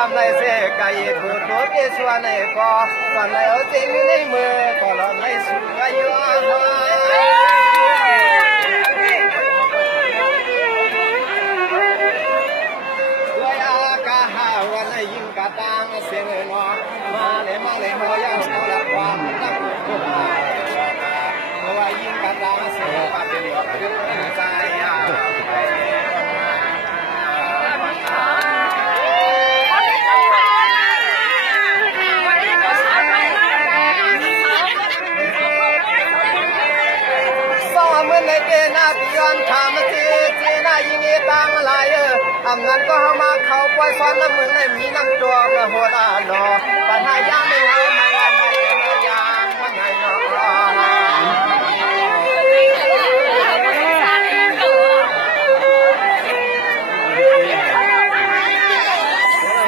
ามในเสกายกูตัวเกสวในก็ตอนในเอาเจมีในมือก็ลองในสุกายุอาหายอากาหาวันในยิงกาตังเสียงนอมาเลยหอยาวเอาละความตั้งกูมาว่ายิงกาตังเสียงปาเป็นหลอกเป็นใจในเกณฑ์พิยอนทำมาเจน่ายิงเอตังลายอำนั้นก็มาเข้าปล่อยซ้อนน้ำมือในมีน้ำตัวกระหัวตาหนอปัญหายาไม่เอาไม่ยางว่าไงเนาะ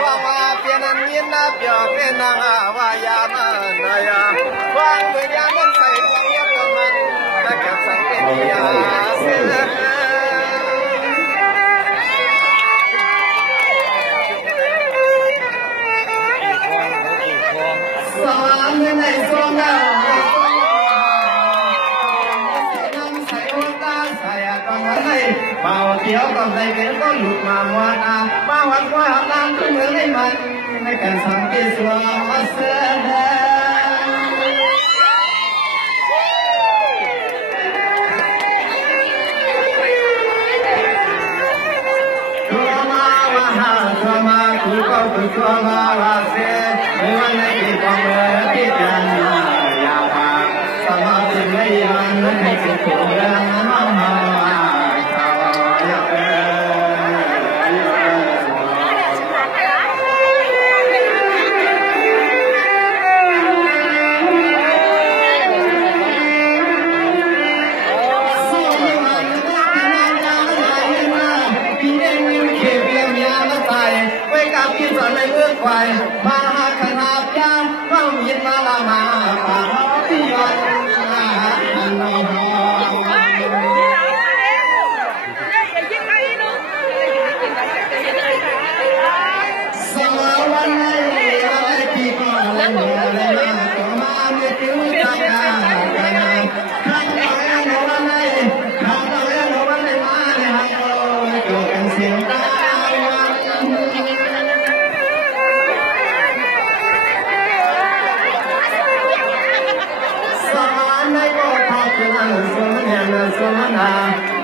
ว่ามาเปลี่ยนนั้นยินนะเปียกเป็นนางว่ายามนายาวางมือยามมันใส่วางยับกับมันตะเกียบใส่เป็นยาเสือสอนในสวงเราใส่หัวตาใส่ตอนนั้นเลยเป่าเที่ยวก็ใส่เป็นก็หลุดมามัวตามาวันว่าตามขึ้นเมืองให้มันในการสังเกตสวงมาเสือตัวมาว่าเสียไม่วันไหนที่ต้องเมื่อที่จะอยากมาสมาธิไม่ยังให้สุขเรื่องน้องมาเขาอยากที่สอนในเมืองควายมาขนาดยามเข้ายินมาละมาป่าที่ยอนอันนี้หอสมาวันไหนอะไรที่ก็เล่นอะไรมาก็มาเมื่อถึงใจกันข้างไหนโน้นไหนข้างไหนโน้นไหนมาเนี่ยฮัลโหลโยกันเสียงตาสมนา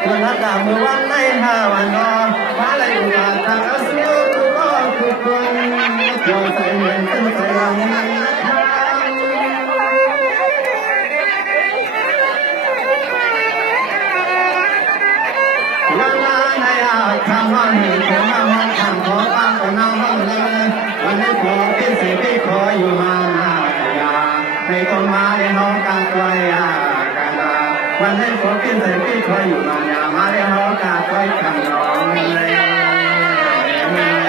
คุณนักมือวันในห้าวันนอมาเลยอุตส่าห์ทางอาศัยทุกคนทุกคนโยนใส่เงินขึ้นใส่รางวัลวันละในอาคารห้องหนึ่งของห้องทำของบ้านของน้องห้องเลยวันนี้ขอเป็นสิ่งที่ขออยู่มาให้คนมาในห้องการตัววันนี้ขอเป็นสิ่งที่คอยอยู่มาอย่ามาเรียกร้องการคอยคำร้องเลย